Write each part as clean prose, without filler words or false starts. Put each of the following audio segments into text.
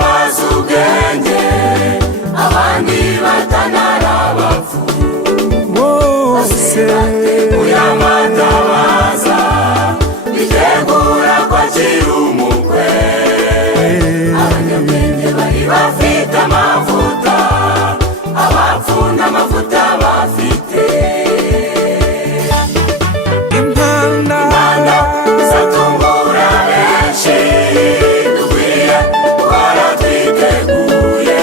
bazi ubwenge, abandi batanarabapfu, bose bateguye amatabaza bitegura kwakira umukwe. Abanyabwenge bari bafite amavuta, abapfu n'amavuta bafite. impanda Zatungura benshi, dukwiye guhora twiteguye.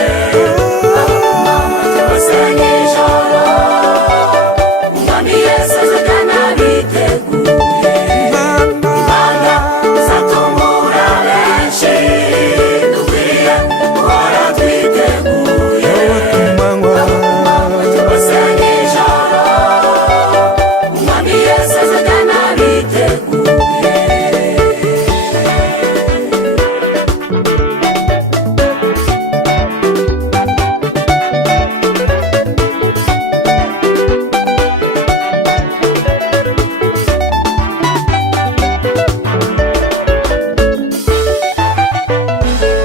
Basenga ijoro, Umwami Yesu azajyana biteguye. Impanda zatungura benshi, dukwiye guhora twiteguye. Basenga ijoro, Umwami Yesu azajyana biteguye.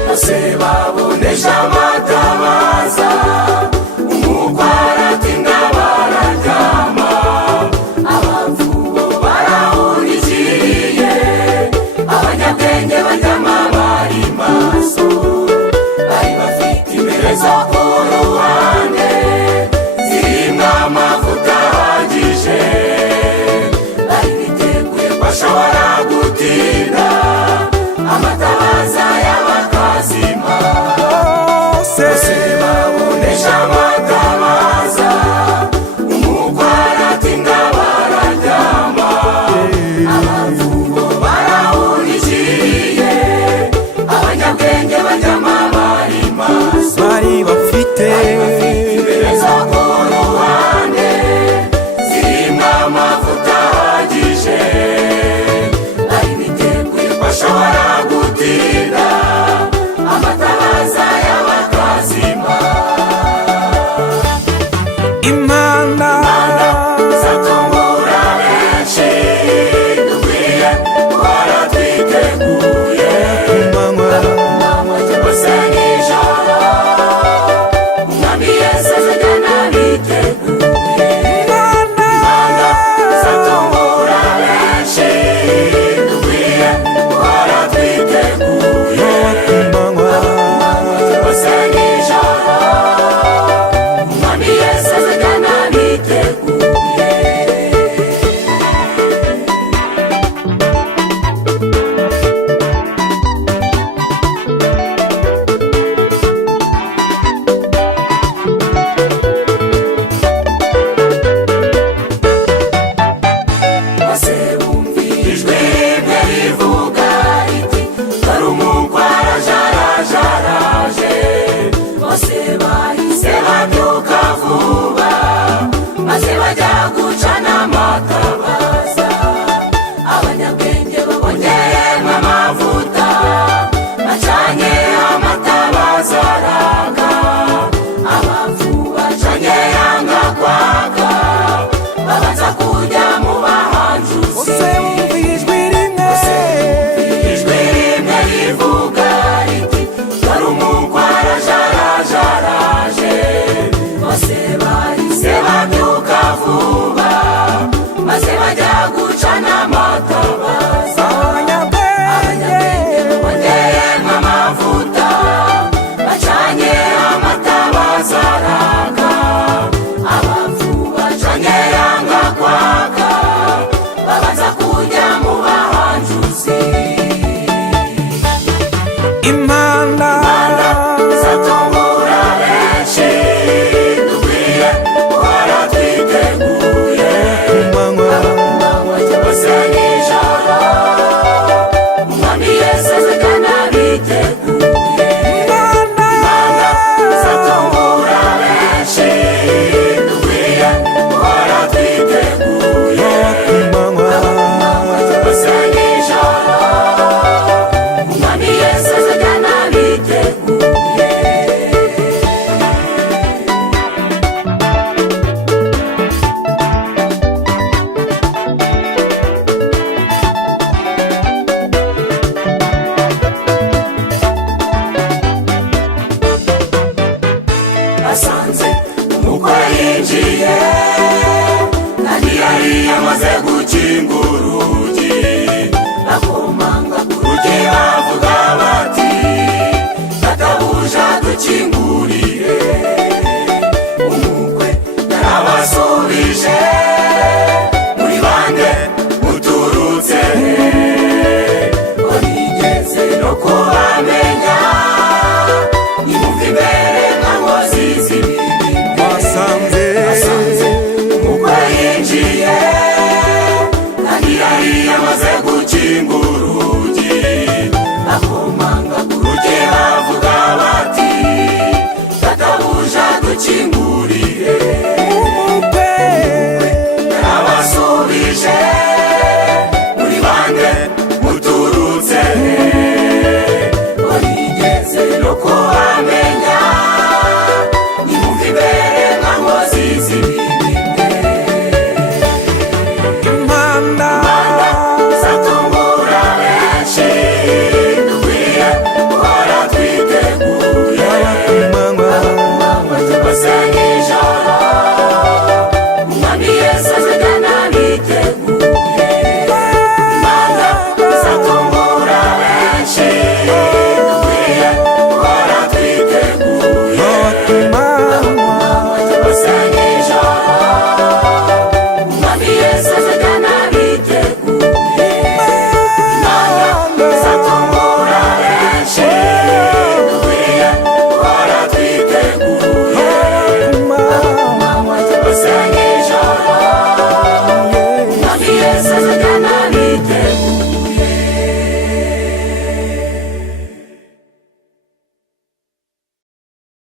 Bose babonesha amatabaza, umukwe aratinda bararyama, abapfu bo barahurikiriye, abanyabwenge baryama bari maso. Bari bafite imbere zo ku ruhande, zirimo amavuta ahagije, bari biteguye ko ashobora gutinda, amatabaza y'abakazima. Bose babonesha amatabaza, umukwe aratinda bararyama, abapfu bo barahurikiriye, abanyabwenge baryama bari maso. bari bafite Imbere zo ku ruhande, zirimo amavuta ahagije, bari biteguye ko ashobora gutinda, amatabaza y'abakazima. impanda Zatungura benshi, dukwiye guhora twiteguye. Basenga ijoro, Umwami Yesu azajyana biteguye. Impanda zatungura benshi, dukwiye guhora twiteguye. Basenga ijoro, Umwami Yesu azajyana biteguye. Bose bumvira ijwi rimwe rivuga riti, dore umukwe araje araje araje. Bose bahise babyuka vuba, maze bajya gucana amatabaza. Abanyabwenge babongeyemo amavuta, bacanye amatabaza araka, abapfu bacanye yanga kwaka, babanza kujya